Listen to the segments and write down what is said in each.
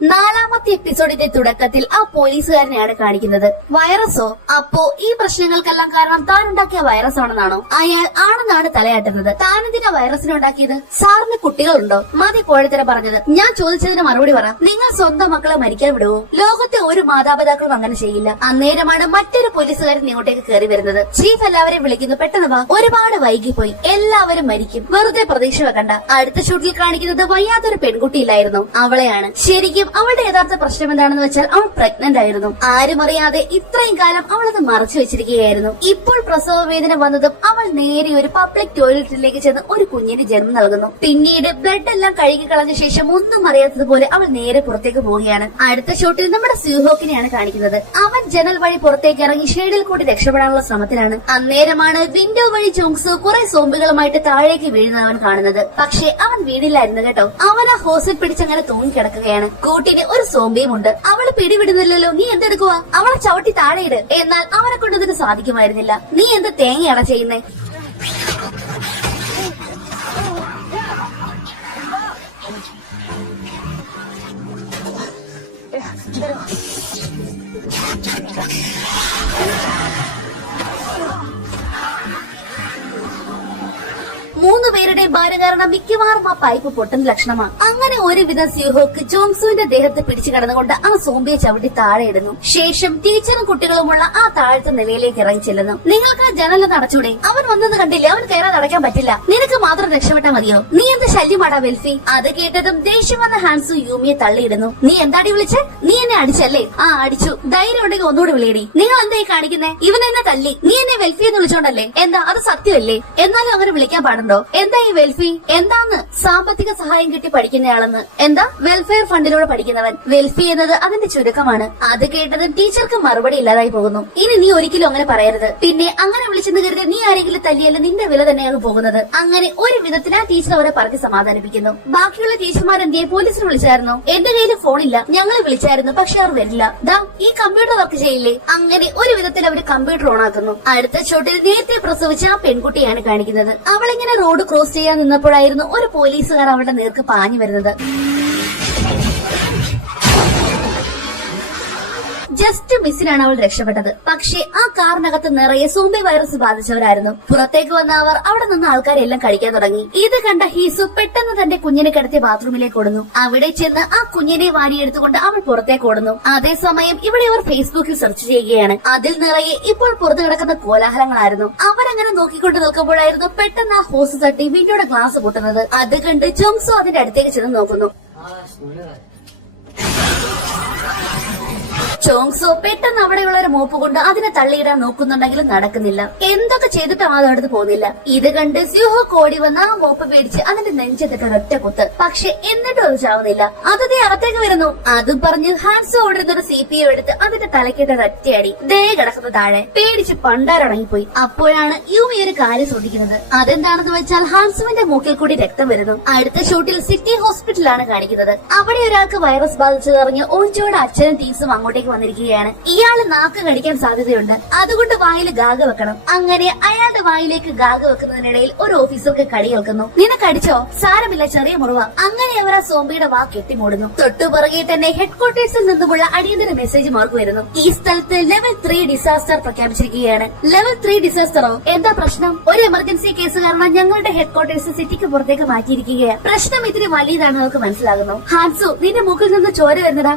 നാലാമത്തെ എപ്പിസോഡിന്റെ തുടക്കത്തിൽ ആ പോലീസുകാരനെയാണ് കാണിക്കുന്നത്. വൈറസോ? അപ്പോ ഈ പ്രശ്നങ്ങൾക്കെല്ലാം കാരണം താൻ ഉണ്ടാക്കിയ വൈറസ് ആണെന്നാണോ? അയാൾ ആണെന്നാണ് തലയാട്ടുന്നത്. താനെന്തിനാ വൈറസിനെ ഉണ്ടാക്കിയത്? സാറിന് കുട്ടികളുണ്ടോ? മതി കോഴത്തര പറഞ്ഞത്. ഞാൻ ചോദിച്ചതിന് മറുപടി പറ. നിങ്ങൾ സ്വന്തം മക്കളെ മരിക്കാൻ വിടുവോ? ലോകത്തെ ഒരു മാതാപിതാക്കളും അങ്ങനെ ചെയ്യില്ല. അന്നേരമാണ് മറ്റൊരു പോലീസുകാരൻ ഇങ്ങോട്ടേക്ക് കയറി വരുന്നത്. ചീഫ് എല്ലാവരെയും വിളിക്കുന്നു. പെട്ടെന്ന് വാ, ഒരുപാട് വൈകിപ്പോയി, എല്ലാവരും മരിക്കും, വെറുതെ പ്രതീക്ഷ വെക്കണ്ട. അടുത്ത ഷൂട്ടിൽ കാണിക്കുന്നത് വയ്യാത്തൊരു പെൺകുട്ടിയില്ലായിരുന്നു, അവളെയാണ്. ശരിക്കും അവളുടെ യഥാർത്ഥ പ്രശ്നം എന്താണെന്ന് വെച്ചാൽ അവൾ പ്രഗ്നന്റ് ആയിരുന്നു. ആരും അറിയാതെ ഇത്രയും കാലം അവളത് മറച്ചു വെച്ചിരിക്കുകയായിരുന്നു. ഇപ്പോൾ പ്രസവ വേദന വന്നതും അവൾ നേരെ ഒരു പബ്ലിക് ടോയ്ലറ്റിലേക്ക് ചെന്ന് ഒരു കുഞ്ഞിന് ജന്മം നൽകുന്നു. പിന്നീട് ബ്ലഡ് എല്ലാം കഴുകി കളഞ്ഞ ശേഷം ഒന്നും അറിയാത്തതുപോലെ അവൾ നേരെ പുറത്തേക്ക് പോവുകയാണ്. അടുത്ത ഷോട്ടിൽ നമ്മുടെ സ്യൂഹോക്കിനെയാണ് കാണിക്കുന്നത്. അവൻ ജനൽ വഴി പുറത്തേക്ക് ഇറങ്ങി ഷെയ്ഡിൽ കൂടി രക്ഷപ്പെടാനുള്ള ശ്രമത്തിലാണ്. അന്നേരമാണ് വിൻഡോ വഴി ജോങ്സു കുറെ സോംബികളുമായിട്ട് താഴേക്ക് വീഴുന്നത് അവൻ കാണുന്നത്. പക്ഷെ അവൻ വീടില്ലായിരുന്നു കേട്ടോ. അവൻ ആ ഹോസിൽ പിടിച്ചങ്ങനെ തൂങ്ങിക്കിടക്കുകയാണ്. കൂട്ടിന് ഒരു സോംബിയും ഉണ്ട്. അവള് പിടിവിടുന്നില്ലല്ലോ. നീ എന്തെടുക്കുക? അവളെ ചവിട്ടി താഴെയിട്. എന്നാൽ അവനെ കൊണ്ട് ഇതിന് സാധിക്കുമായിരുന്നില്ല. നീ എന്ത് തേങ്ങയാണ് ചെയ്യുന്നേ? മൂന്ന് പേരുടെയും ഭാര്യ കാരണം മിക്കവാറും ആ പൈപ്പ് പൊട്ടുന്ന ലക്ഷണമാണ്. അങ്ങനെ ഒരുവിധം സ്യൂഹോക്ക് ജോങ്സുവിന്റെ ദേഹത്ത് പിടിച്ചു കടന്നുകൊണ്ട് ആ സോംബിയെ ചവിട്ടി താഴെയിടുന്നു. ശേഷം ടീച്ചറും കുട്ടികളുമുള്ള ആ താഴത്തെ നിലയിലേക്ക് ഇറങ്ങി ചെല്ലുന്നു. നിങ്ങൾക്ക് ആ ജനലൊന്ന് അടച്ചൂടെ? അവൻ വന്നത് കണ്ടില്ലേ? അവൻ കയറാൻ അടയ്ക്കാൻ പറ്റില്ല. നിനക്ക് മാത്രം രക്ഷപ്പെട്ടാ മതിയോ? നീ എന്ത് ശല്യമാടാ വെൽഫി? അത് കേട്ടതും ദേഷ്യം വന്ന ഹാൻസു യൂമിയെ തള്ളിയിടുന്നു. നീ എന്താടി വിളിച്ചേ? നീ എന്നെ അടിച്ചല്ലേ? ആ അടിച്ചു. ധൈര്യം ഉണ്ടെങ്കിൽ ഒന്നുകൂടി വിളിയടി. നിങ്ങൾ എന്തായി കാണിക്കുന്നേ? ഇവൻ എന്നെ തല്ലി. നീ എന്നെ വെൽഫി എന്ന് വിളിച്ചോണ്ടല്ലേ? എന്താ അത് സത്യമല്ലേ? എന്നാലും അങ്ങനെ വിളിക്കാൻ പാടുണ്ടോ? എന്താ ഈ വെൽഫി? എന്താന്ന്? സാമ്പത്തിക സഹായം കിട്ടി പഠിക്കുന്നയാളെന്ന്. എന്താ? വെൽഫെയർ ഫണ്ടിലൂടെ പഠിക്കുന്നവൻ. വെൽഫി എന്നത് അതിന്റെ ചുരുക്കമാണ്. അത് കേട്ടത് ടീച്ചർക്ക് മറുപടി ഇല്ലാതായി പോകുന്നു. ഇനി നീ ഒരിക്കലും അങ്ങനെ പറയരുത്. പിന്നെ അങ്ങനെ വിളിച്ചെന്ന് കരുതി നീ ആരെങ്കിലും തല്ലിയല്ല നിന്റെ വില തന്നെയാണ് പോകുന്നത്. അങ്ങനെ ഒരു വിധത്തിൽ ആ ടീച്ചർ അവരെ പറഞ്ഞ് സമാധാനിപ്പിക്കുന്നു. ബാക്കിയുള്ള ടീച്ചർമാരെന്തിയെ? പോലീസിനെ വിളിച്ചായിരുന്നു? എന്റെ കയ്യിൽ ഫോണില്ല. ഞങ്ങളെ വിളിച്ചായിരുന്നു, പക്ഷെ അവർ വരില്ല. ദാ ഈ കമ്പ്യൂട്ടർ വർക്ക് ചെയ്യില്ലേ? അങ്ങനെ ഒരു വിധത്തിൽ അവര് കമ്പ്യൂട്ടർ ഓൺ ആക്കുന്നു. അടുത്ത ഷോട്ടിൽ നേരത്തെ പ്രസവിച്ച ആ പെൺകുട്ടിയാണ് കാണിക്കുന്നത്. അവളിങ്ങനെ റോഡ് ക്രോസ് ചെയ്യാൻ നിന്നപ്പോഴായിരുന്നു ഒരു പോലീസുകാർ അവളുടെ നേർക്ക് പാഞ്ഞു വരുന്നത്. ജസ്റ്റ് മിസ്സിനാണ് അവൾ രക്ഷപ്പെട്ടത്. പക്ഷേ ആ കാറിനകത്ത് നിറയെ സോംബി വൈറസ് ബാധിച്ചവരായിരുന്നു. പുറത്തേക്ക് വന്ന അവർ അവിടെ നിന്ന് ആൾക്കാരെല്ലാം കഴിക്കാൻ തുടങ്ങി. ഇത് കണ്ട ഹീസു പെട്ടെന്ന് തന്റെ കുഞ്ഞിനെ കിടത്തി ബാത്റൂമിലേക്ക് ഓടുന്നു. അവിടെ ചെന്ന് ആ കുഞ്ഞിനെ വാരിയെടുത്തുകൊണ്ട് അവൾ പുറത്തേക്ക് ഓടുന്നു. അതേസമയം ഇവിടെ അവർ ഫേസ്ബുക്കിൽ സെർച്ച് ചെയ്യുകയാണ്. അതിൽ നിറയെ ഇപ്പോൾ പുറത്തു കിടക്കുന്ന കോലാഹലങ്ങളായിരുന്നു. അവരങ്ങനെ നോക്കിക്കൊണ്ട് നിൽക്കുമ്പോഴായിരുന്നു പെട്ടെന്ന് ആ ഹോസ് തട്ടി വിൻഡോയുടെ ഗ്ലാസ് പൊട്ടുന്നത്. അത് കണ്ട് ജോങ്സു അതിന്റെ അടുത്തേക്ക് ചെന്ന് നോക്കുന്നു. ചോങ്സോ പെട്ടെന്ന് അവിടെയുള്ള ഒരു മോപ്പ് കൊണ്ട് അതിനെ തള്ളിയിടാൻ നോക്കുന്നുണ്ടെങ്കിലും നടക്കുന്നില്ല. എന്തൊക്കെ ചെയ്തിട്ടും അതടുത്ത് പോകുന്നില്ല. ഇത് കണ്ട് സ്യൂഹോ കോടി വന്ന് ആ മോപ്പ് പേടിച്ച് അതിന്റെ നെഞ്ചെത്തിട്ട് ഒറ്റ കുത്ത്. പക്ഷെ എന്നിട്ടും അത് ചാവുന്നില്ല. അതേ അകത്തേക്ക് വരുന്നു. അതും പറഞ്ഞ് ഹാൻസോ ഓടുന്ന ഒരു CPU എടുത്ത് അതിന്റെ തലക്കിട്ട് ഒറ്റയടി. ദേ കിടക്കുന്ന താഴെ. പേടിച്ച് പണ്ടാരടങ്ങിപ്പോയി. അപ്പോഴാണ് യൂമി ഒരു കാര്യം ശ്രദ്ധിക്കുന്നത്. അതെന്താണെന്ന് വെച്ചാൽ ഹാൻസുവിന്റെ മൂക്കിൽ കൂടി രക്തം വരുന്നു. അടുത്ത ഷൂട്ടിൽ സിറ്റി ഹോസ്പിറ്റലാണ് കാണിക്കുന്നത്. അവിടെ ഒരാൾക്ക് വൈറസ് ബാധിച്ചു പറഞ്ഞ് ഓഞ്ചോയുടെ അച്ഛനും ടീസും അങ്ങോട്ടേക്ക് വന്നിരിക്കുകയാണ്. ഇയാള് നാക്ക് കടിക്കാൻ സാധ്യതയുണ്ട്, അതുകൊണ്ട് വായിൽ ഗാഗ വെക്കണം. അങ്ങനെ അയാളുടെ വായിലേക്ക് ഗാഗ വെക്കുന്നതിനിടയിൽ ഒരു ഓഫീസർക്ക് കടി വെക്കുന്നു. നിനക്കടിച്ചോ? സാരമില്ല, ചെറിയ മുറിവ. അങ്ങനെ അവർ ആ സോംബിയുടെ വാ കെട്ടിമൂടുന്നു. തൊട്ടുപുറകെ തന്നെ ഹെഡ് ക്വാർട്ടേഴ്സിൽ നിന്നുമുള്ള അടിയന്തര മെസ്സേജ് മാർക്ക് വരുന്നു. ഈ സ്ഥലത്ത് ലെവൽ 3 ഡിസാസ്റ്റർ പ്രഖ്യാപിച്ചിരിക്കുകയാണ്. ലെവൽ 3 ഡിസാസ്റ്ററോ? എന്താ പ്രശ്നം? ഒരു എമർജൻസി കേസ് കാരണം ഞങ്ങളുടെ ഹെഡ് ക്വാർട്ടേഴ്സ് സിറ്റിക്ക് പുറത്തേക്ക് മാറ്റിയിരിക്കുകയാണ്. പ്രശ്നം ഇത്തിരി വലിയതാണെന്ന് നമുക്ക് മനസ്സിലാകുന്നു. ഹാൻസു, നിന്റെ മൂക്കിൽ നിന്ന് ചോര വരുന്നതാ.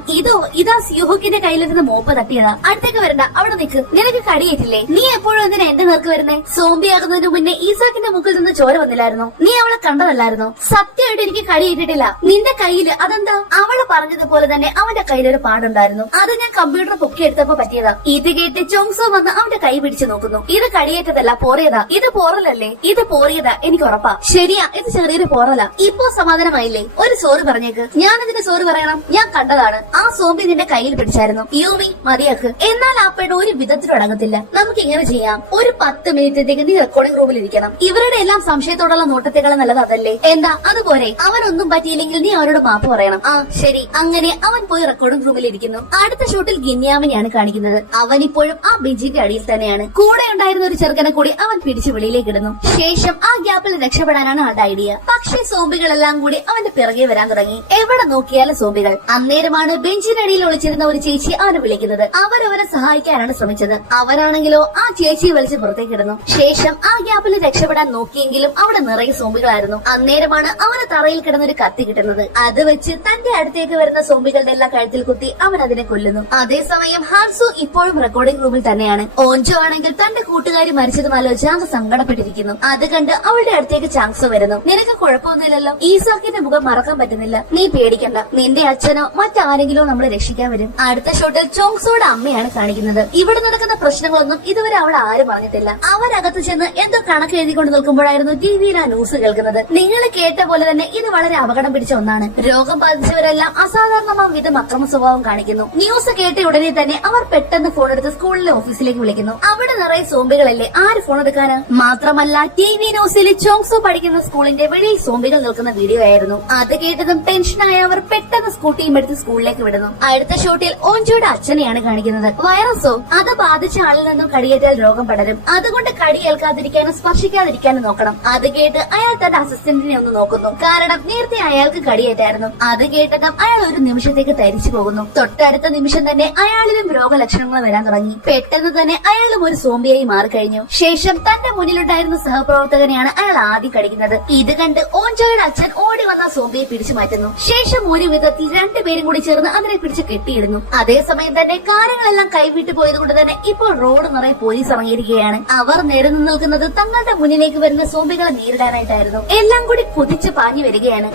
ഇതാ സ്യൂഹോക്കിന്റെ കയ്യിലിരുന്ന് മോപ്പ് തട്ടിയതാ. അടുത്തേക്ക് വരണ്ട, അവിടെ നിൽക്ക്. നിനക്ക് കടിയേറ്റില്ലേ? നീ എപ്പോഴും എന്തിനാ എന്റെ നേർക്ക് വരുന്നേ? സോംബി ആകുന്നതിന് മുന്നേ ഈസാക്കിന്റെ മുക്കിൽ നിന്ന് ചോര വന്നില്ലായിരുന്നോ? നീ അവളെ കണ്ടതല്ലായിരുന്നോ? സത്യമായിട്ട് എനിക്ക് കടിയേറ്റിട്ടില്ല. നിന്റെ കയ്യില് അതെന്താ? അവള് പറഞ്ഞതുപോലെ തന്നെ അവന്റെ കയ്യിലൊരു പാടുണ്ടായിരുന്നു. അത് ഞാൻ കമ്പ്യൂട്ടർ പൊക്കിയെടുത്തപ്പോ പറ്റിയതാ. ഇത് കേട്ട് ചോങ്സോ വന്ന് അവന്റെ കൈ പിടിച്ചു നോക്കുന്നു. ഇത് കടിയേറ്റതല്ല, പോറിയതാ. ഇത് പോറലല്ലേ? ഇത് പോറിയതാ, എനിക്ക് ഉറപ്പാ. ശരിയാ, ഇത് ചെറിയൊരു പോറല. ഇപ്പോ സമാധാനമായില്ലേ? ഒരു സോറി പറഞ്ഞേക്ക്. ഞാൻ ഇതിന് സോറി പറയണം? ഞാൻ കണ്ടതാണ്. ആ സോംബി നിന്റെ കയ്യിൽ പിടിച്ചായിരുന്നു. യൂമി മതിയാക്ക്. എന്നാൽ ആ പെണ്ണ് ഒരു വിധത്തിലും അടങ്ങത്തില്ല. നമുക്ക് ഇങ്ങനെ ചെയ്യാം, ഒരു 10 മിനിറ്റത്തേക്ക് നീ റെക്കോർഡിംഗ് റൂമിൽ ഇരിക്കണം. ഇവരുടെ എല്ലാം സംശയത്തോടുള്ള നോട്ടത്തേക്കാളും നല്ലത് അതല്ലേ? എന്താ അതുപോലെ? അവനൊന്നും പറ്റിയില്ലെങ്കിൽ നീ അവരോട് മാപ്പ് പറയണം. ആ ശരി. അങ്ങനെ അവൻ പോയി റെക്കോർഡിംഗ് റൂമിൽ ഇരിക്കുന്നു. അടുത്ത ഷൂട്ടിൽ ഗിന്യാമിനെയാണ് കാണിക്കുന്നത്. അവൻ ഇപ്പോഴും ആ ബെഞ്ചിന്റെ അടിയിൽ തന്നെയാണ്. കൂടെ ഉണ്ടായിരുന്ന ഒരു ചെറുക്കനെ കൂടി അവൻ പിടിച്ചു വെളിയിലേക്ക് ഇടുന്നു. ശേഷം ആ ഗ്യാപ്പിൽ രക്ഷപ്പെടാനാണ് ആളുടെ ഐഡിയ. പക്ഷേ സോംബികളെല്ലാം കൂടി അവന്റെ പിറകെ വരാൻ തുടങ്ങി. എവിടെ നോക്കിയാലും സോംബികൾ. അന്നേരമാണ് ബെഞ്ചിനടിയിൽ ഒളിച്ചിരുന്ന ഒരു ചേച്ചി അവനെ വിളിക്കുന്നത്. അവരവരെ സഹായിക്കാനാണ് ശ്രമിച്ചത്. അവരാണെങ്കിലോ ആ ചേച്ചിയെ വലിച്ച് പുറത്തേക്ക് ഇടുന്നു. ശേഷം ആ ഗ്യാപ്പിൽ രക്ഷപ്പെടാൻ നോക്കിയെങ്കിലും അവിടെ നിറയെ സോംബികളായിരുന്നു. അന്നേരമാണ് അവന് തറയിൽ കിടന്നൊരു കത്തി കിട്ടുന്നത്. അത് വെച്ച് തന്റെ അടുത്തേക്ക് വരുന്ന സോംബികളുടെ എല്ലാം കഴുത്തിൽ കുത്തി അവൻ അതിനെ കൊല്ലുന്നു. അതേസമയം ഹാൻസു ഇപ്പോഴും റെക്കോർഡിംഗ് റൂമിൽ തന്നെയാണ്. ഓഞ്ചോ ആണെങ്കിൽ തന്റെ കൂട്ടുകാരി മരിച്ചതും ആലോചിച്ച് അങ്ങ് സങ്കടപ്പെട്ടിരിക്കുന്നു. അത് കണ്ട് അവളുടെ അടുത്തേക്ക് ചാങ്സോ വരുന്നു. നിനക്ക് കുഴപ്പമൊന്നുമില്ലല്ലോ? ഈസാക്കിന്റെ മുഖം മറക്കാൻ പറ്റുന്നില്ല. നീ പേടിക്കണ്ട, നിന്റെ അച്ഛനോ മറ്റാരെങ്കിലോ നമ്മളെ രക്ഷിക്കാൻ വരും. അടുത്ത ഷോട്ടിൽ ചോങ്സോയുടെ അമ്മയാണ് കാണിക്കുന്നത്. ഇവിടെ നടക്കുന്ന പ്രശ്നങ്ങളൊന്നും ഇതുവരെ അവൾ ആരും പറഞ്ഞിട്ടില്ല. അവരകത്ത് ചെന്ന് എന്തോ കണക്ക് എഴുതിക്കൊണ്ട് നിൽക്കുമ്പോഴായിരുന്നു ടിവിയിൽ ആ ന്യൂസ് കേൾക്കുന്നത്. നിങ്ങൾ കേട്ട പോലെ തന്നെ ഇത് വളരെ അപകടം പിടിച്ച ഒന്നാണ്. രോഗം ബാധിച്ചവരെല്ലാം അസാധാരണമായ വിധം അക്രമ സ്വഭാവം കാണിക്കുന്നു. ന്യൂസ് കേട്ട ഉടനെ തന്നെ അവർ പെട്ടെന്ന് ഫോൺ എടുത്ത് സ്കൂളിലെ ഓഫീസിലേക്ക് വിളിക്കുന്നു. അവിടെ നിറയെ സോംബികളല്ലേ, ആര് ഫോൺ എടുക്കാന്? മാത്രമല്ല ടിവി ന്യൂസിൽ ചോങ്സോ പഠിക്കുന്ന സ്കൂളിന്റെ വെളിയിൽ സോംബികൾ നിൽക്കുന്ന വീഡിയോ ആയിരുന്നു. അത് കേട്ടതും ടെൻഷനായ അവർ പെട്ടെന്ന് സ്കൂട്ടിയും എടുത്ത് സ്കൂളിലേക്ക് വിടുന്നു. അടുത്ത ഷോട്ടിൽ ഓഞ്ചോയുടെ അച്ഛനെയാണ് കാണിക്കുന്നത്. വൈറസോ? അത് ബാധിച്ച ആളിൽ നിന്നും കടിയേറ്റാൽ രോഗം പടരും. അതുകൊണ്ട് കടിയേൽക്കാതിരിക്കാനും സ്പർശിക്കാതിരിക്കാനും നോക്കണം. അത് കേട്ട് അയാൾ തന്റെ അസിസ്റ്റന്റിനെ ഒന്ന് നോക്കുന്നു. കാരണം നേരത്തെ അയാൾക്ക് കടിയേറ്റായിരുന്നു. അത് കേട്ടതും അയാൾ ഒരു നിമിഷത്തേക്ക് തരിച്ചു പോകുന്നു. തൊട്ടടുത്ത നിമിഷം തന്നെ അയാളിലും രോഗലക്ഷണങ്ങൾ വരാൻ തുടങ്ങി. പെട്ടെന്ന് തന്നെ അയാളും ഒരു സോംബിയായി മാറിക്കഴിഞ്ഞു. ശേഷം തന്റെ മുന്നിലുണ്ടായിരുന്ന സഹപ്രവർത്തകനെയാണ് അയാൾ ആദ്യം കടിക്കുന്നത്. ഇത് കണ്ട് ഓഞ്ചോയുടെ അച്ഛൻ ഓടി വന്ന സോംബിയെ പിടിച്ചു മാറ്റുന്നു. ശേഷം ഒരു വിധത്തിൽ രണ്ടുപേരും കൂടി ചേർന്ന് അതിനെ പിടിച്ച് കെട്ടിയിടുന്നു. അതേസമയം തന്നെ കാര്യങ്ങളെല്ലാം കൈവിട്ടു പോയതുകൊണ്ട് തന്നെ ഇപ്പോൾ റോഡ് നിറയെ പോലീസ് ഇറങ്ങിയിരിക്കുകയാണ്. അവർ നിരന്നു നിൽക്കുന്നത് തങ്ങളുടെ മുന്നിലേക്ക് വരുന്ന സോംബികളെ നേരിടാനായിട്ടായിരുന്നു. എല്ലാം കൂടി കുതിച്ച് പാഞ്ഞു വരികയാണ്.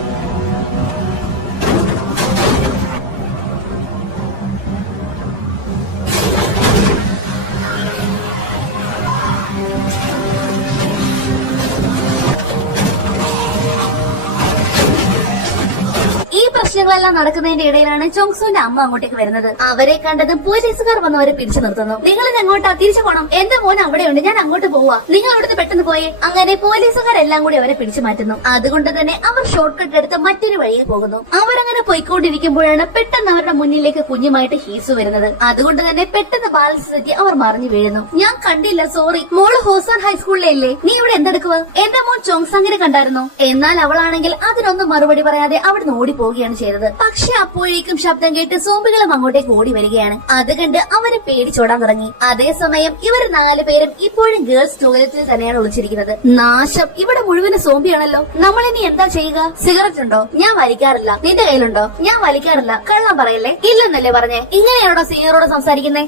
ഈ പ്രശ്നങ്ങളെല്ലാം നടക്കുന്നതിന്റെ ഇടയിലാണ് ചോങ്സുവിന്റെ അമ്മ അങ്ങോട്ടേക്ക് വരുന്നത്. അവരെ കണ്ടതും പോലീസുകാർ വന്ന് അവരെ പിടിച്ചു നിർത്തുന്നു. നിങ്ങൾ എങ്ങോട്ടാ? തിരിച്ചു പോണം. എന്റെ മോൻ അവിടെയുണ്ട്, ഞാൻ അങ്ങോട്ട് പോവാ. നിങ്ങൾ അവിടുത്തെ പെട്ടെന്ന് പോയേ. അങ്ങനെ പോലീസുകാരെല്ലാം കൂടി അവരെ പിടിച്ചു മാറ്റുന്നു. അതുകൊണ്ട് തന്നെ അവർ ഷോർട്ട് കട്ട് എടുത്ത് മറ്റൊരു വഴിയിൽ പോകുന്നു. അവരങ്ങനെ പോയിക്കൊണ്ടിരിക്കുമ്പോഴാണ് പെട്ടെന്ന് അവരുടെ മുന്നിലേക്ക് കുഞ്ഞുമായിട്ട് ഹീസു വരുന്നത്. അതുകൊണ്ട് തന്നെ പെട്ടെന്ന് ബാലൻസ് തെറ്റി അവർ മറിഞ്ഞു വീഴുന്നു. ഞാൻ കണ്ടില്ല, സോറി. മോള് ഹോസാൻ ഹൈസ്കൂളിലല്ലേ? നീ ഇവിടെ എന്തെടുക്കുക? എന്റെ മോൻ ചോങ്സാങ്ങിനെ കണ്ടായിരുന്നോ? എന്നാൽ അവളാണെങ്കിൽ അതിനൊന്നും മറുപടി പറയാതെ അവിടുന്ന് ഓടിപ്പോവുകയാണ് ചെയ്തത്. പക്ഷെ അപ്പോഴേക്കും ശബ്ദം കേട്ട് സോംബികളും അങ്ങോട്ടേക്ക് ഓടി വരികയാണ്. അത് കണ്ട് അവരെ പേടിച്ചോടാൻ തുടങ്ങി. അതേസമയം ഇവർ 4 പേരും ഇപ്പോഴും ഗേൾസ് ടോയ്ലറ്റിൽ തന്നെയാണ് ഒളിച്ചിരിക്കുന്നത്. നാശം, ഇവിടെ മുഴുവനും സോംബിയാണല്ലോ. നമ്മൾ ഇനി എന്താ ചെയ്യുക? സിഗരറ്റ് ഉണ്ടോ? ഞാൻ വലിക്കാറില്ല. നിന്റെ കയ്യിലുണ്ടോ? ഞാൻ വലിക്കാറില്ല. കള്ളം പറയല്ലേ? ഇല്ലെന്നല്ലേ പറഞ്ഞേ? ഇങ്ങനെയാണോ സീനിയറോട് സംസാരിക്കുന്നേ?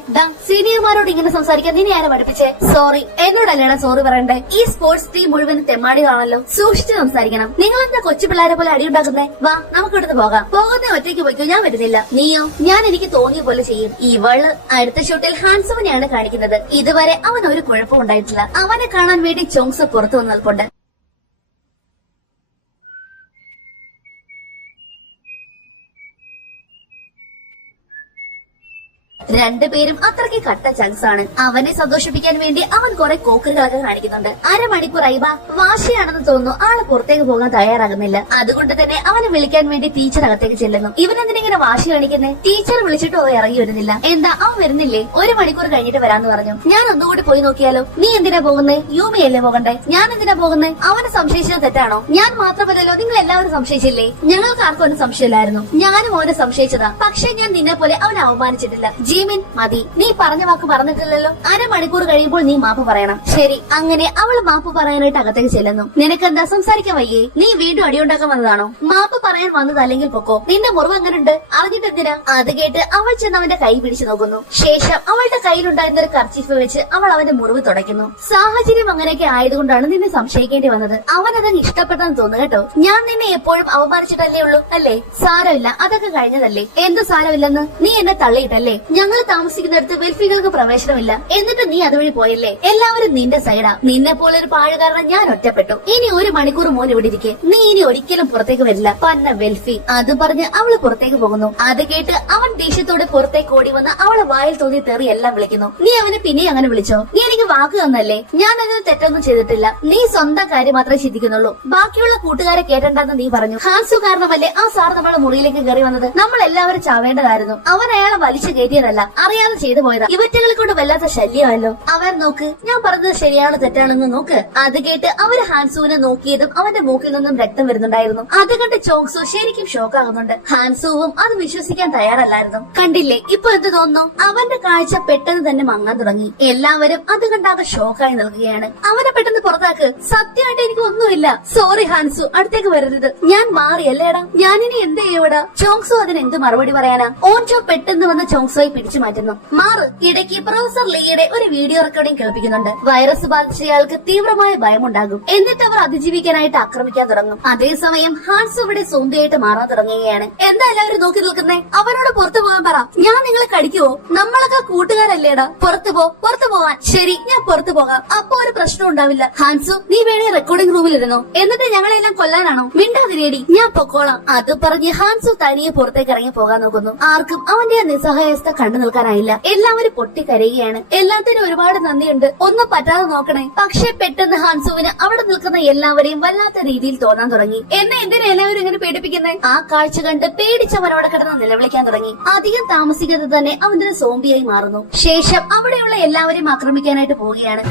സീനിയർമാരോട് ഇങ്ങനെ സംസാരിക്കാൻ നിന്നെ ആരെ പഠിപ്പിച്ചേ? സോറി, എന്നോടല്ലേടാ സോറി പറയണ്ടേ? ഈ സ്പോർട്സ് ടീം മുഴുവൻ തെമ്മാടികളാണല്ലോ. സൂക്ഷിച്ച് സംസാരിക്കണം. നിങ്ങൾ എന്താ കൊച്ചു പിള്ളേരെ പോലെ അടിയുണ്ടാക്കുന്നേ? വാ, നമുക്ക് ഇവിടുന്ന് പോകാം. പോകുന്ന ഒറ്റയ്ക്ക് പോയിക്കോ, ഞാൻ വരുന്നില്ല. നീയോ? ഞാൻ എനിക്ക് തോന്നിയ പോലെ ചെയ്യും. ഇവള്. അടുത്ത ഷോട്ടിൽ ഹാൻസുവിനെയാണ് കാണിക്കുന്നത്. ഇതുവരെ അവൻ ഒരു കുഴപ്പം ഉണ്ടായിട്ടില്ല. അവനെ കാണാൻ വേണ്ടി ചോങ്സ് പുറത്തു വന്ന് നിൽപ്പുണ്ട്. രണ്ടുപേരും അത്രയ്ക്ക് കട്ട ചങ്സ് ആണ്. അവനെ സന്തോഷിപ്പിക്കാൻ വേണ്ടി അവൻ കുറെ കോക്കറുകളൊക്കെ കാണിക്കുന്നുണ്ട്. അരമണിക്കൂറായി ബാ. വാശിയാണെന്ന് തോന്നുന്നു. ആള് പുറത്തേക്ക് പോകാൻ തയ്യാറാകുന്നില്ല. അതുകൊണ്ട് തന്നെ അവനെ വിളിക്കാൻ വേണ്ടി ടീച്ചർ അകത്തേക്ക് ചെല്ലുന്നു. ഇവനെന്തിനിങ്ങനെ വാശി കാണിക്കുന്നേ? ടീച്ചർ വിളിച്ചിട്ടോ ഇറങ്ങി വരുന്നില്ല. എന്താ അവൻ വരുന്നില്ലേ? 1 മണിക്കൂർ കഴിഞ്ഞിട്ട് വരാന്ന് പറഞ്ഞു. ഞാൻ ഒന്നുകൂടി പോയി നോക്കിയാലോ? നീ എന്തിനാ പോകുന്നേ? യൂമിയല്ലേ പോകണ്ടേ? ഞാൻ എന്തിനാ പോകുന്നേ? അവനെ സംശയിച്ചത് തെറ്റാണോ? ഞാൻ മാത്രമല്ലല്ലോ, നിങ്ങൾ എല്ലാവരും സംശയിച്ചില്ലേ? ഞങ്ങൾക്ക് ആർക്കും ഒരു സംശയമില്ലായിരുന്നു. ഞാനും അവനെ സംശയിച്ചതാ. പക്ഷെ ഞാൻ നിന്നെ പോലെ അവനെ അവമാനിച്ചിട്ടില്ല. ജീമിൻ, മതി. നീ പറഞ്ഞ വാക്ക് പറഞ്ഞിട്ടില്ലല്ലോ. 1/2 മണിക്കൂർ കഴിയുമ്പോൾ നീ മാപ്പ് പറയണം. ശരി. അങ്ങനെ അവൾ മാപ്പ് പറയാനായിട്ട് അകത്തേക്ക് ചെല്ലുന്നു. നിനക്കെന്താ സംസാരിക്കാൻ വയ്യേ? നീ വീണ്ടും അടിയുണ്ടാക്കാൻ വന്നതാണോ? മാപ്പ് പറയാൻ വന്നതല്ലെങ്കിൽ പൊക്കോ. നിന്റെ മുറിവ് എങ്ങനെയുണ്ട്? അറിഞ്ഞിട്ട് എന്തിനാ? അത് കേട്ട് അവൾ ചെന്ന് അവന്റെ കൈ പിടിച്ചു നോക്കുന്നു. ശേഷം അവളുടെ കയ്യിലുണ്ടായിരുന്ന ഒരു കർച്ചീഫ് വെച്ച് അവൾ അവന്റെ മുറിവ് തുടയ്ക്കുന്നു. സാഹചര്യം അങ്ങനെയൊക്കെ ആയതുകൊണ്ടാണ് നിന്നെ സംശയിക്കേണ്ടി വന്നത്. അവനതങ്ങ് ഇഷ്ടപ്പെട്ടെന്ന് തോന്നുന്നു കേട്ടോ. ഞാൻ നിന്നെ എപ്പോഴും അവമാനിച്ചിട്ടല്ലേ ഉള്ളൂ, അല്ലേ? സാരമില്ല, അതൊക്കെ കഴിഞ്ഞതല്ലേ. എന്ത് സാരമില്ലെന്ന്? നീ എന്നെ തള്ളിയിട്ടല്ലേ? ഞങ്ങൾ താമസിക്കുന്നിടത്ത് വെൽഫികൾക്ക് പ്രവേശനമില്ല. എന്നിട്ട് നീ അതുവഴി പോയല്ലേ? എല്ലാവരും നിന്റെ സൈഡാ. നിന്നെ പോലെ ഒരു പാഴ് കാരണം ഞാൻ ഒറ്റപ്പെട്ടു. ഇനി 1 മണിക്കൂർ മോൻ ഇവിടെ ഇരിക്കെ. നീ ഇനി ഒരിക്കലും പുറത്തേക്ക് വരില്ല പന്ന വെൽഫി. അത് പറഞ്ഞ് അവള് പുറത്തേക്ക് പോകുന്നു. അത് കേട്ട് അവൻ ദേഷ്യത്തോടെ പുറത്തേക്ക് ഓടി വന്ന് അവളെ വായിൽ തോന്നി തെറി എല്ലാം വിളിക്കുന്നു. നീ അവനെ പിന്നെ അങ്ങനെ വിളിച്ചോ? നീ എനിക്ക് വാക്ക് തന്നല്ലേ? ഞാൻ അതിന് തെറ്റൊന്നും ചെയ്തിട്ടില്ല. നീ സ്വന്തം കാര്യം മാത്രമേ ചിന്തിക്കുന്നുള്ളൂ. ബാക്കിയുള്ള കൂട്ടുകാരെ കേട്ടണ്ടെന്ന് നീ പറഞ്ഞു. ഹാൻസു കാരണമല്ലേ ആ സാർ നമ്മളെ മുറിയിലേക്ക് കയറി വന്നത്? നമ്മൾ എല്ലാവരും ചാവേണ്ടതായിരുന്നു. അവൻ അയാളെ വലിച്ചു കയറ്റിയതല്ല, അറിയാതെ ചെയ്തു പോയതാ. ഇവറ്റകളെ കൊണ്ട് വല്ലാത്ത ശല്യമല്ലോ. അവൻ നോക്ക്, ഞാൻ പറഞ്ഞത് ശരിയാണോ തെറ്റാണെന്ന് നോക്ക്. അത് കേട്ട് അവര് ഹാൻസുവിനെ നോക്കിയതും അവന്റെ മൂക്കിൽ നിന്നും രക്തം വരുന്നുണ്ടായിരുന്നു. അത് കണ്ട് ചോങ്സു ശരിക്കും ഷോക്ക് ആകുന്നുണ്ട്. ഹാൻസുവും അത് വിശ്വസിക്കാൻ തയ്യാറല്ലായിരുന്നു. കണ്ടില്ലേ ഇപ്പൊ എന്ത് തോന്നുന്നു? അവന്റെ കാഴ്ച പെട്ടെന്ന് തന്നെ മങ്ങാൻ തുടങ്ങി. എല്ലാവരും അത് കണ്ടാകെ ഷോക്കായി നിൽക്കുകയാണ്. അവനെ പെട്ടെന്ന് പുറത്താക്ക്. സത്യമായിട്ട് എനിക്ക് ഒന്നുമില്ല. സോറി ഹാൻസു, അടുത്തേക്ക് വരരുത്. ഞാൻ മാറിയല്ലേടാ. ഞാനിനി എന്ത് ചെയ്യൂടാ? ചോങ്സു അതിന് എന്ത് മറുപടി പറയാനാ? ഓൻചോ പെട്ടെന്ന് വന്ന് ചോങ്സുമായി പിടിച്ചു മാറ്റുന്നു. മാറ്. ഇടയ്ക്ക് പ്രൊഫസർ ലീയുടെ ഒരു വീഡിയോ റെക്കോർഡിംഗ് കേൾപ്പിക്കുന്നുണ്ട്. വൈറസ് ബാധിച്ചയാൾക്ക് തീവ്രമായ ഭയമുണ്ടാകും. എന്നിട്ട് അവർ അതിജീവിക്കാനായിട്ട് ആക്രമിക്കാൻ തുടങ്ങും. അതേസമയം ഹാൻസു ഇവിടെ സോംബിയായിട്ട് മാറാൻ തുടങ്ങുകയാണ്. എന്താ എല്ലാവരും നോക്കി നിൽക്കുന്നേ? അവരോട് പുറത്തു പോകാൻ പറ. ഞാൻ നിങ്ങളെ കടിക്കുവോ? നമ്മളൊക്കെ കൂട്ടുകാരല്ലേടാ. പുറത്തു പോവാൻ. ശരി, ഞാൻ പുറത്തു പോകാം. അപ്പൊ ഒരു പ്രശ്നം ഉണ്ടാവില്ല. ഹാൻസു, നീ വേണേ റെക്കോർഡിംഗ് റൂമിൽ ഇരുന്നോ. എന്നിട്ട് ഞങ്ങളെല്ലാം കൊല്ലാനാണോ? മിണ്ടാതിരിയടി, ഞാൻ പൊക്കോളാം. അത് പറഞ്ഞ് ഹാൻസു തനിയെ പുറത്തേക്ക് ഇറങ്ങി പോകാൻ നോക്കുന്നു. ആർക്കും അവന്റെ ആ നിസ്സഹായാവസ്ഥ കണ്ടു നിൽക്കാനായില്ല. എല്ലാവരും പൊട്ടിക്കരയുകയാണ്. എല്ലാത്തിനും ഒരുപാട് നന്ദിയുണ്ട്, ഒന്നും പറ്റാതെ നോക്കണേ. പക്ഷെ പെട്ടെന്ന് ഹാൻസുവിന് അവിടെ നിൽക്കുന്ന എല്ലാവരെയും വല്ലാത്ത രീതിയിൽ തോന്നാൻ തുടങ്ങി. എന്നെ എന്തിനാ എല്ലാവരും ഇങ്ങനെ പേടിപ്പിക്കുന്നേ? ആ കാഴ്ച കണ്ട് പേടിച്ചവനോടെ കിടന്ന് നിലവിളിക്കാൻ തുടങ്ങി. അധികം താമസിക്കാതെ തന്നെ അവന്റെ സോംബിയായി മാറുന്നു. ശേഷം അവിടെയുള്ള എല്ലാവരെയും ആക്രമിക്കാനായിട്ട് പോവുകയാണ്.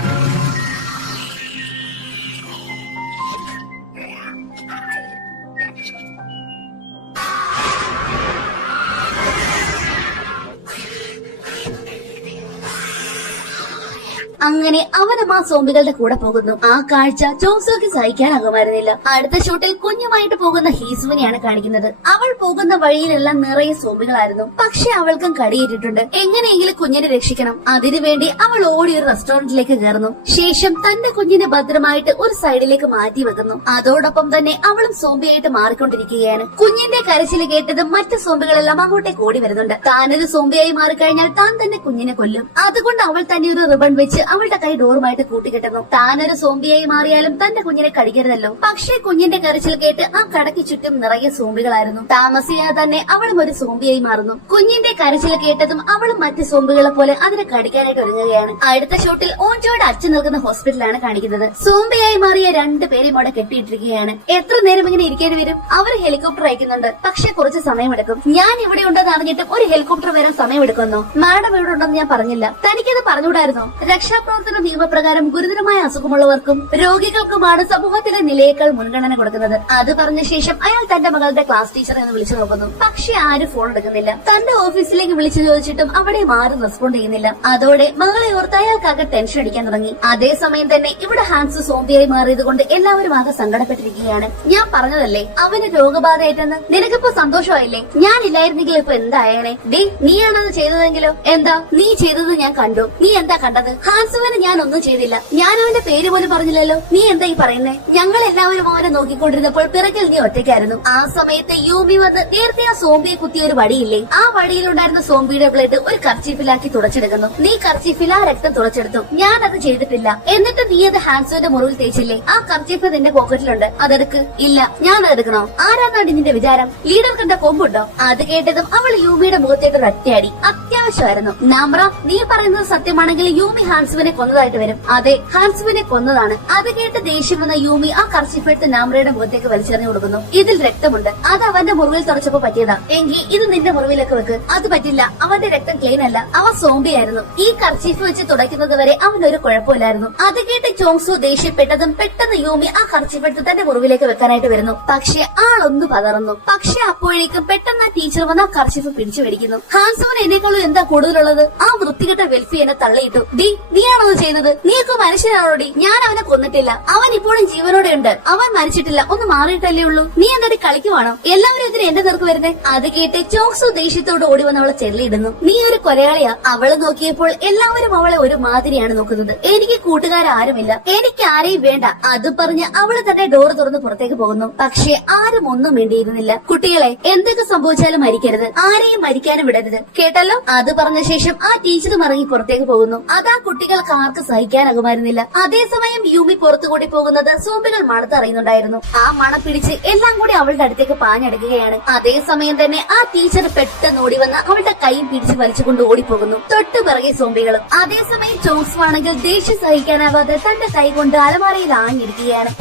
അങ്ങനെ അവനും ആ സോംബികളുടെ കൂടെ പോകുന്നു. ആ കാഴ്ച ചോങ്സോക്ക് സഹിക്കാനാകുമായിരുന്നില്ല. അടുത്ത ഷൂട്ടിൽ കുഞ്ഞുമായിട്ട് പോകുന്ന ഹീസുവിനെയാണ് കാണിക്കുന്നത്. അവൾ പോകുന്ന വഴിയിലെല്ലാം നിറയെ സോംബികളായിരുന്നു. പക്ഷെ അവൾക്കും കടിയേറ്റിട്ടുണ്ട്. എങ്ങനെയെങ്കിലും കുഞ്ഞിനെ രക്ഷിക്കണം. അതിനുവേണ്ടി അവൾ ഓടി ഒരു റെസ്റ്റോറന്റിലേക്ക് കയറുന്നു. ശേഷം തന്റെ കുഞ്ഞിനെ ഭദ്രമായിട്ട് ഒരു സൈഡിലേക്ക് മാറ്റി വെക്കുന്നു. അതോടൊപ്പം തന്നെ അവളും സോംബിയായിട്ട് മാറിക്കൊണ്ടിരിക്കുകയാണ്. കുഞ്ഞിന്റെ കരച്ചിൽ കേട്ടത് മറ്റു സോംബികളെല്ലാം അങ്ങോട്ടേക്ക് ഓടി വരുന്നുണ്ട്. താനൊരു സോംബിയായി മാറിക്കഴിഞ്ഞാൽ താൻ തന്നെ കുഞ്ഞിനെ കൊല്ലും. അതുകൊണ്ട് അവൾ തന്നെ ഒരു റിബൺ വെച്ച് അവളുടെ കൈ ഡോറുമായിട്ട് കൂട്ടിക്കെട്ടുന്നു. താനൊരു സോംബിയായി മാറിയാലും തന്റെ കുഞ്ഞിനെ കടിക്കരുതല്ലോ. പക്ഷേ കുഞ്ഞിന്റെ കരച്ചിൽ കേട്ട് ആ കടയ്ക്ക് ചുറ്റും നിറയെ സോംബികളായിരുന്നു. താമസിയാതെ തന്നെ അവളും ഒരു സോംബിയായി മാറുന്നു. കുഞ്ഞിന്റെ കരച്ചിൽ കേട്ടതും അവളും മറ്റ് സോംബികളെ പോലെ അതിനെ കടിക്കാനായിട്ട് ഒരുങ്ങുകയാണ്. അടുത്ത ഷോട്ടിൽ ഓൻജോയുടെ അച്ഛൻ നിൽക്കുന്ന ഹോസ്പിറ്റലാണ് കാണിക്കുന്നത്. സോംബിയായി മാറിയ 2 പേരെയും അവിടെ കെട്ടിയിട്ടിരിക്കുകയാണ്. എത്ര നേരം ഇങ്ങനെ ഇരിക്കേണ്ടി വരും? അവർ ഹെലികോപ്റ്റർ അയക്കുന്നുണ്ട്. പക്ഷെ കുറച്ച് സമയമെടുക്കും. ഞാൻ ഇവിടെ ഉണ്ടെന്ന് അറിഞ്ഞിട്ടും ഒരു ഹെലികോപ്റ്റർ വരാൻ സമയമെടുക്കുമെന്നോ? മാഡം ഇവിടെ ഉണ്ടെന്ന് ഞാൻ പറഞ്ഞില്ല. തനിക്കത് പറഞ്ഞുകൂടായിരുന്നോ? രക്ഷാപ്രവർത്തന നിയമപ്രകാരം ഗുരുതരമായ അസുഖമുള്ളവർക്കും രോഗികൾക്കുമാണ് സമൂഹത്തിലെ നിലയേക്കാൾ മുൻഗണന കൊടുക്കുന്നത്. അത് പറഞ്ഞ ശേഷം അയാൾ തന്റെ മകളുടെ ക്ലാസ് ടീച്ചർ എന്ന് വിളിച്ചു നോക്കുന്നു. പക്ഷെ ആരും ഫോൺ എടുക്കുന്നില്ല. തന്റെ ഓഫീസിലേക്ക് വിളിച്ചു ചോദിച്ചിട്ടും അവിടെ ആരും റെസ്പോണ്ട് ചെയ്യുന്നില്ല. അതോടെ മകളെ ഓർത്ത് അയാൾക്കാകെ ടെൻഷൻ അടിക്കാൻ തുടങ്ങി. അതേസമയം തന്നെ ഇവിടെ ഹാൻസു സോംബിയായി മാറിയത് കൊണ്ട് എല്ലാവരും ആകെ സങ്കടപ്പെട്ടിരിക്കുകയാണ്. ഞാൻ പറഞ്ഞതല്ലേ അവന് രോഗബാധയായിട്ടെന്ന്. നിനക്കിപ്പോ സന്തോഷമായില്ലേ? ഞാനില്ലായിരുന്നെങ്കിൽ ഇപ്പൊ എന്തായേനെ? ഡേ, നീയാണത് ചെയ്തതെങ്കിലോ? എന്താ നീ ചെയ്തത്? ഞാൻ കണ്ടു. നീ എന്താ കണ്ടത്? ഹാൻസുവിന് ഞാൻ ഒന്നും ചെയ്തില്ല. ഞാൻ അവന്റെ പേര് പോലും പറഞ്ഞില്ലല്ലോ. നീ എന്താ ഈ പറയുന്നേ? ഞങ്ങൾ എല്ലാവരും അവനെ നോക്കിക്കൊണ്ടിരുന്നപ്പോൾ പിറകിൽ നീ ഒറ്റയ്ക്കായിരുന്നു. ആ സമയത്ത് യൂമി വന്ന് നേരത്തെ ആ സോംബിയെ കുത്തിയ ഒരു വടിയില്ലേ, ആ വടിയിലുണ്ടായിരുന്ന സോംബിയുടെ ബ്ലഡ് ഒരു കർച്ചീഫിലാക്കി തുടച്ചെടുക്കുന്നു. നീ കർച്ചീഫിൽ ആ രക്തം തുടച്ചെടുത്തു. ഞാൻ അത് ചെയ്തിട്ടില്ല. എന്നിട്ട് നീ അത് ഹാൻസുവിന്റെ മുറിവിൽ തേച്ചില്ലേ? ആ കർച്ചീഫ് നിന്റെ പോക്കറ്റിലുണ്ട്. അതെടുക്ക്. ഇല്ല, ഞാൻ അതെടുക്കണോ? ആരാന്നാണ് നിന്റെ വിചാരം? ലീഡർ കണ്ട കൊമ്പുണ്ടോ? അത് കേട്ടതും അവൾ യൂമിയുടെ മുഖത്തേക്ക് ഒറ്റയടി. അത്യാവശ്യമായിരുന്നു. നാമ്ര, നീ പറയുന്നത് സത്യമാണെങ്കിൽ യൂമി ഹാൻസുവിനെ കൊന്നതായിട്ട് വരും. അതെ, ഹാൻസുവിനെ കൊന്നതാണ്. അത് കേട്ട് ദേഷ്യം വന്ന യൂമി ആ കർച്ചീഫ് എടുത്ത് നാമ്രയുടെ മുഖത്തേക്ക് വലിച്ചെറിഞ്ഞു കൊടുക്കുന്നു. ഇതിൽ രക്തമുണ്ട്. അത് അവന്റെ മുറിവിൽ തുറച്ചപ്പോ പറ്റിയതാ. എങ്കിൽ ഇത് നിന്റെ മുറിവിലേക്ക് വെക്ക്. അത് പറ്റില്ല. അവന്റെ രക്തം ക്ലീൻ അല്ല. അവൻ സോംബിയായിരുന്നു. ഈ കർച്ചീഫ് വെച്ച് തുടയ്ക്കുന്നത് വരെ അവനൊരു കുഴപ്പമില്ലായിരുന്നു. അത് കേട്ട് ചോങ്സു ദേഷ്യപ്പെട്ടതും പെട്ടെന്ന് യൂമി ആ കർച്ചീഫ് എടുത്ത് തന്റെ മുറിവിലേക്ക് വെക്കാനായിട്ട് വരുന്നു. പക്ഷെ ആളൊന്നു പതറുന്നു. പക്ഷെ അപ്പോഴേക്കും പെട്ടെന്ന് ആ ടീച്ചർ വന്ന് ആ കർച്ചീഫ് പിടിച്ചു മേടിക്കുന്നു. ഹാൻസുവിന് എന്നെക്കാളും എന്താ കൂടുതലുള്ളത്? ആ വൃത്തികെട്ട വെൽഫി എന്നെ തള്ളിയിട്ടു. ഡി, നീയാണോ ചെയ്തത്? നീയൊക്കെ മനുഷ്യനാണോടി? ഞാൻ അവനെ കൊന്നിട്ടില്ല. അവൻ ഇപ്പോഴും ജീവനോടെ ഉണ്ട്. അവൻ മരിച്ചിട്ടില്ല. ഒന്ന് മാറിയിട്ടല്ലേ ഉള്ളൂ. നീ എന്താടി കളിക്കുവാണോ? എല്ലാവരും ഇതിന് എന്റെ നേർക്ക് വരുന്നേ? അത് കേട്ട് ചോങ്സു ദേഷ്യത്തോട് ഓടി വന്ന് അവളെ ചെല്ലിയിടുന്നു. നീ ഒരു കൊലയാളിയാ. അവളെ നോക്കിയപ്പോൾ എല്ലാവരും അവളെ ഒരു മാതിരിയാണ് നോക്കുന്നത്. എനിക്ക് കൂട്ടുകാരാരുമില്ല. എനിക്ക് ആരെയും വേണ്ട. അത് പറഞ്ഞ് അവള് തന്നെ ഡോർ തുറന്ന് പുറത്തേക്ക് പോകുന്നു. പക്ഷെ ആരും ഒന്നും വേണ്ടിയിരുന്നില്ല. കുട്ടികളെ, എന്തൊക്കെ സംഭവിച്ചാലും മരിക്കരുത്. ആരെയും മരിക്കാനും വിടരുത്. കേട്ടല്ലോ? അത് അത് പറഞ്ഞ ശേഷം ആ ടീച്ചറും ഇറങ്ങി പുറത്തേക്ക് പോകുന്നു. അതാ കുട്ടികൾക്ക് ആർക്ക് സഹിക്കാനാകുമായിരുന്നില്ല. അതേസമയം യൂമി പുറത്തുകൂടി പോകുന്നത് സോംബികൾ മണത്തറിയുന്നുണ്ടായിരുന്നു. ആ മണം പിടിച്ച് എല്ലാം കൂടി അവളുടെ അടുത്തേക്ക് പാഞ്ഞെടുക്കുകയാണ്. അതേസമയം തന്നെ ആ ടീച്ചർ പെട്ടെന്ന് ഓടി വന്ന് അവളുടെ കൈ പിടിച്ച് വലിച്ചുകൊണ്ട് ഓടിപ്പോകുന്നു. തൊട്ടു പിറകെ സോംബികളും. അതേസമയം ചോങ്സു ആണെങ്കിൽ ദേഷ്യം സഹിക്കാനാവാതെ തന്റെ കൈ കൊണ്ട് അലമാരയിൽ ആഞ്ഞിരിക്കുകയാണ്.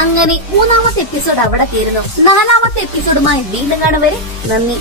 അങ്ങനെ മൂന്നാമത്തെ എപ്പിസോഡ് അവിടെ തീരുന്നു. നാലാമത്തെ എപ്പിസോഡുമായി വീണ്ടും കാണും വരെ നന്ദി.